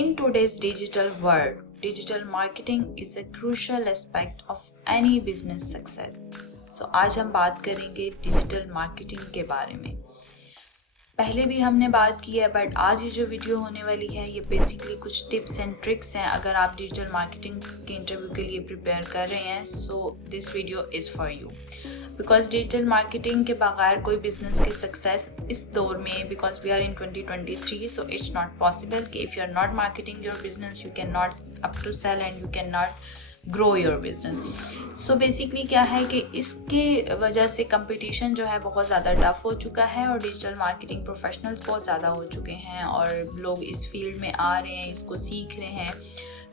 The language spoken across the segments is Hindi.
In today's digital world, digital marketing is a crucial aspect of any business success. So आज हम बात करेंगे डिजिटल मार्केटिंग के बारे में। पहले भी हमने बात की है बट आज ये जो वीडियो होने वाली है ये बेसिकली कुछ टिप्स एंड ट्रिक्स हैं अगर आप डिजिटल मार्केटिंग के इंटरव्यू के लिए प्रिपेयर कर रहे हैं। So this video is for you because digital marketing के बगैर कोई बिजनेस की सक्सेस इस दौर में, because we are in 2023, so it's not possible कि if you are not marketing your business you can not up to sell and you can not grow your business. So basically क्या है कि इसके वजह से कंपटीशन जो है बहुत ज़्यादा टफ हो चुका है और डिजिटल मार्केटिंग प्रोफेशनल्स बहुत ज़्यादा हो चुके हैं और लोग इस फील्ड में आ रहे हैं, इसको सीख रहे हैं।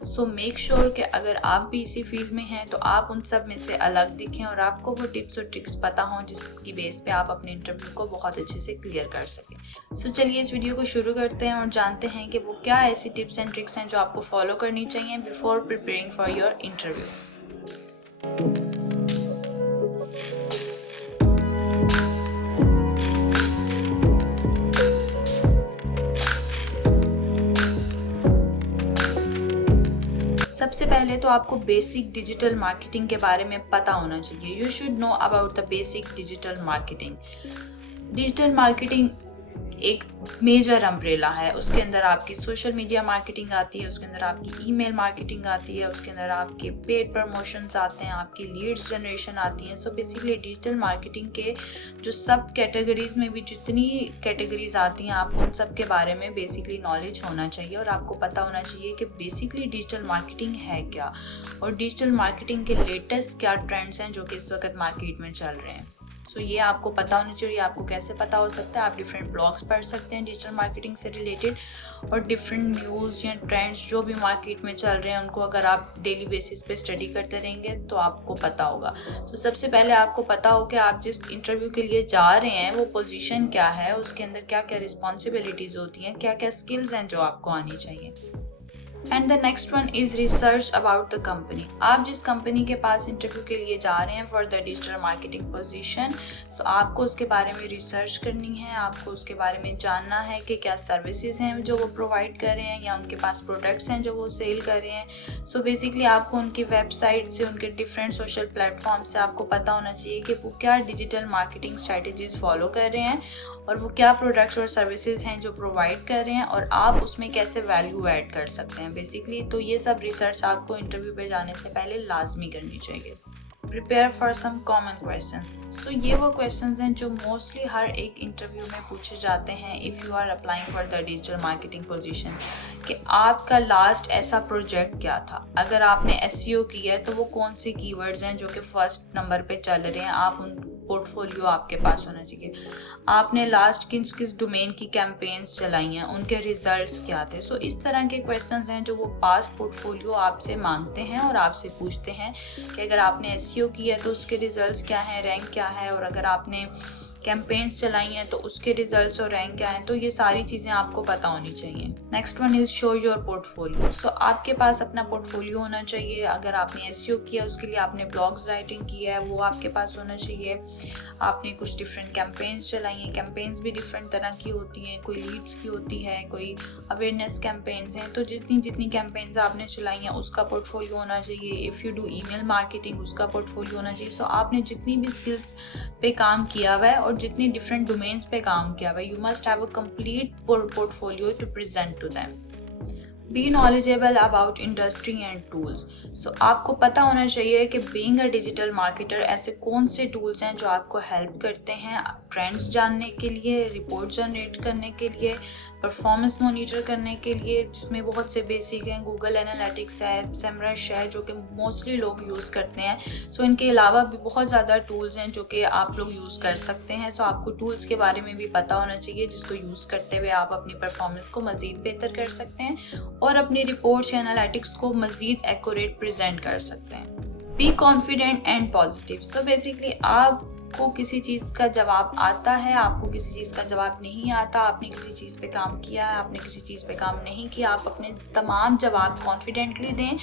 सो मेक श्योर कि अगर आप भी इसी फील्ड में हैं तो आप उन सब में से अलग दिखें और आपको वो टिप्स और ट्रिक्स पता हों जिसकी बेस पे आप अपने इंटरव्यू को बहुत अच्छे से क्लियर कर सकें। सो चलिए इस वीडियो को शुरू करते हैं और जानते हैं कि वो क्या ऐसी टिप्स एंड ट्रिक्स हैं जो आपको फॉलो करनी चाहिए before preparing for your interview. सबसे पहले तो आपको बेसिक डिजिटल मार्केटिंग के बारे में पता होना चाहिए। You should know about the basic digital marketing. Digital marketing एक मेजर अम्ब्रेला है, उसके अंदर आपकी सोशल मीडिया मार्केटिंग आती है, उसके अंदर आपकी ईमेल मार्केटिंग आती है, उसके अंदर आपके पेड प्रमोशंस आते हैं, आपकी लीड्स जनरेशन आती हैं। सो बेसिकली डिजिटल मार्केटिंग के जो सब कैटेगरीज में भी जितनी कैटेगरीज आती हैं आप उन सब के बारे में बेसिकली नॉलेज होना चाहिए और आपको पता होना चाहिए कि बेसिकली डिजिटल मार्केटिंग है क्या और डिजिटल मार्केटिंग के लेटेस्ट क्या ट्रेंड्स हैं जो कि इस वक्त मार्केट में चल रहे हैं। सो ये आपको पता होना चाहिए। आपको कैसे पता हो सकता है? आप डिफरेंट ब्लॉग्स पढ़ सकते हैं डिजिटल मार्केटिंग से रिलेटेड और डिफरेंट न्यूज़ या ट्रेंड्स जो भी मार्केट में चल रहे हैं उनको अगर आप डेली बेसिस पे स्टडी करते रहेंगे तो आपको पता होगा। तो सबसे पहले आपको पता हो कि आप जिस इंटरव्यू के लिए जा रहे हैं वो पोजीशन क्या है, उसके अंदर क्या क्या रिस्पॉन्सिबिलिटीज़ होती हैं, क्या क्या स्किल्स हैं जो आपको आनी चाहिए। And the next one is research about the company. आप जिस कंपनी के पास इंटरव्यू के लिए जा रहे हैं for the digital marketing position, so आपको उसके बारे में रिसर्च करनी है, आपको उसके बारे में जानना है कि क्या सर्विसेज हैं जो वो प्रोवाइड कर रहे हैं या उनके पास प्रोडक्ट्स हैं जो वो सेल कर रहे हैं। सो बेसिकली आपको उनकी वेबसाइट से, उनके डिफरेंट सोशल प्लेटफॉर्म से आपको पता होना चाहिए कि वो क्या डिजिटल मार्केटिंग स्ट्रैटेजीज फॉलो कर रहे हैं और वो क्या प्रोडक्ट्स और सर्विसेज हैं जो प्रोवाइड कर रहे हैं और आप उसमें कैसे वैल्यू ऐड कर सकते हैं बेसिकली। तो ये सब रिसर्च आपको इंटरव्यू पे जाने से पहले लाजमी करनी चाहिए। Prepare for some common questions. So ये वो क्वेश्चंस हैं जो मोस्टली हर एक इंटरव्यू में पूछे जाते हैं if you are applying for the digital marketing position कि आपका लास्ट ऐसा प्रोजेक्ट क्या था। अगर आपने एसईओ किया है तो वो कौन से कीवर्ड्स हैं जो कि फर्स्ट नंबर पे चल रहे हैं, आप उन पोर्टफोलियो आपके पास होना चाहिए। आपने लास्ट किस किस डोमेन की कैंपेन्स चलाई हैं, उनके रिजल्ट्स क्या थे। सो इस तरह के क्वेश्चंस हैं जो वो पास्ट पोर्टफोलियो आपसे मांगते हैं और आपसे पूछते हैं कि अगर आपने एसईओ किया है तो उसके रिजल्ट्स क्या हैं, रैंक क्या है, और अगर आपने कैंपेन्स चलाई हैं तो उसके रिजल्ट्स और रैंक क्या हैं। तो ये सारी चीज़ें आपको पता होनी चाहिए। Next one is show your portfolio. So आपके पास अपना पोर्टफोलियो होना चाहिए। अगर आपने एसईओ किया उसके लिए आपने ब्लॉग्स राइटिंग किया है वो आपके पास होना चाहिए। आपने कुछ डिफरेंट कैंपेन्स चलाई हैं, कैंपेन्स भी डिफरेंट तरह की होती हैं, कोई लीड्स की होती है, कोई अवेयरनेस कैंपेन्स हैं। तो जितनी कैंपेन्स आपने चलाई हैं उसका पोर्टफोलियो होना चाहिए। If you do email marketing उसका पोर्टफोलियो होना चाहिए। सो आपने जितनी भी स्किल्स पे काम किया हुआ है और जितनी डिफरेंट डोमेन्स पे काम किया हुआ है, you must have a complete portfolio to present to them. Be knowledgeable about industry and tools. So आपको पता होना चाहिए कि बीइंग अ डिजिटल मार्केटर ऐसे कौन से टूल्स हैं जो आपको हेल्प करते हैं ट्रेंड्स जानने के लिए, रिपोर्ट जनरेट करने के लिए, परफॉर्मेंस मॉनिटर करने के लिए, जिसमें बहुत से बेसिक हैं। गूगल एनालिटिक्स है, सेमरश है जो कि मोस्टली लोग यूज़ करते हैं। सो इनके अलावा भी बहुत ज़्यादा टूल्स हैं जो कि आप लोग यूज़ कर सकते हैं। सो आपको टूल्स के बारे में भी पता होना चाहिए जिसको यूज़ करते हुए आप अपनी परफॉर्मेंस को मज़ीद बेहतर कर सकते हैं और अपनी रिपोर्ट्स या एनालिटिक्स को मज़ीद एक्यूरेट प्रेजेंट कर सकते हैं। Be confident and positive. So basically आप आपको किसी चीज़ का जवाब आता है, आपको किसी चीज़ का जवाब नहीं आता, आपने किसी चीज़ पे काम किया है, आपने किसी चीज़ पे काम नहीं किया, आप अपने तमाम जवाब कॉन्फिडेंटली दें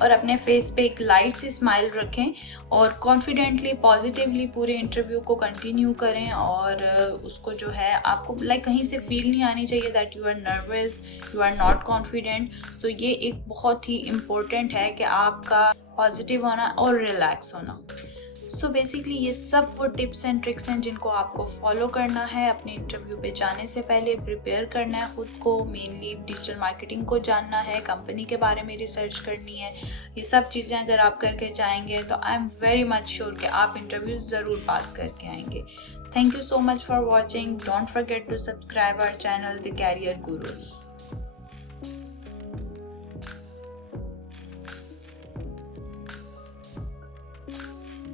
और अपने फेस पे एक लाइट सी स्माइल रखें और कॉन्फिडेंटली पॉजिटिवली पूरे इंटरव्यू को कंटिन्यू करें। और उसको जो है आपको कहीं से फील नहीं आनी चाहिए that you are nervous, you are not confident. So ये एक बहुत ही इम्पोर्टेंट है कि आपका पॉजिटिव होना और रिलैक्स होना। सो बेसिकली ये सब वो टिप्स एंड ट्रिक्स हैं जिनको आपको फॉलो करना है अपने इंटरव्यू पे जाने से पहले। प्रिपेयर करना है खुद को, मेनली डिजिटल मार्केटिंग को जानना है, कंपनी के बारे में रिसर्च करनी है। ये सब चीज़ें अगर आप करके जाएंगे तो I am very much sure कि आप इंटरव्यू ज़रूर पास करके आएंगे। Thank you so much for watching. Don't forget to subscribe our channel the Career gurus.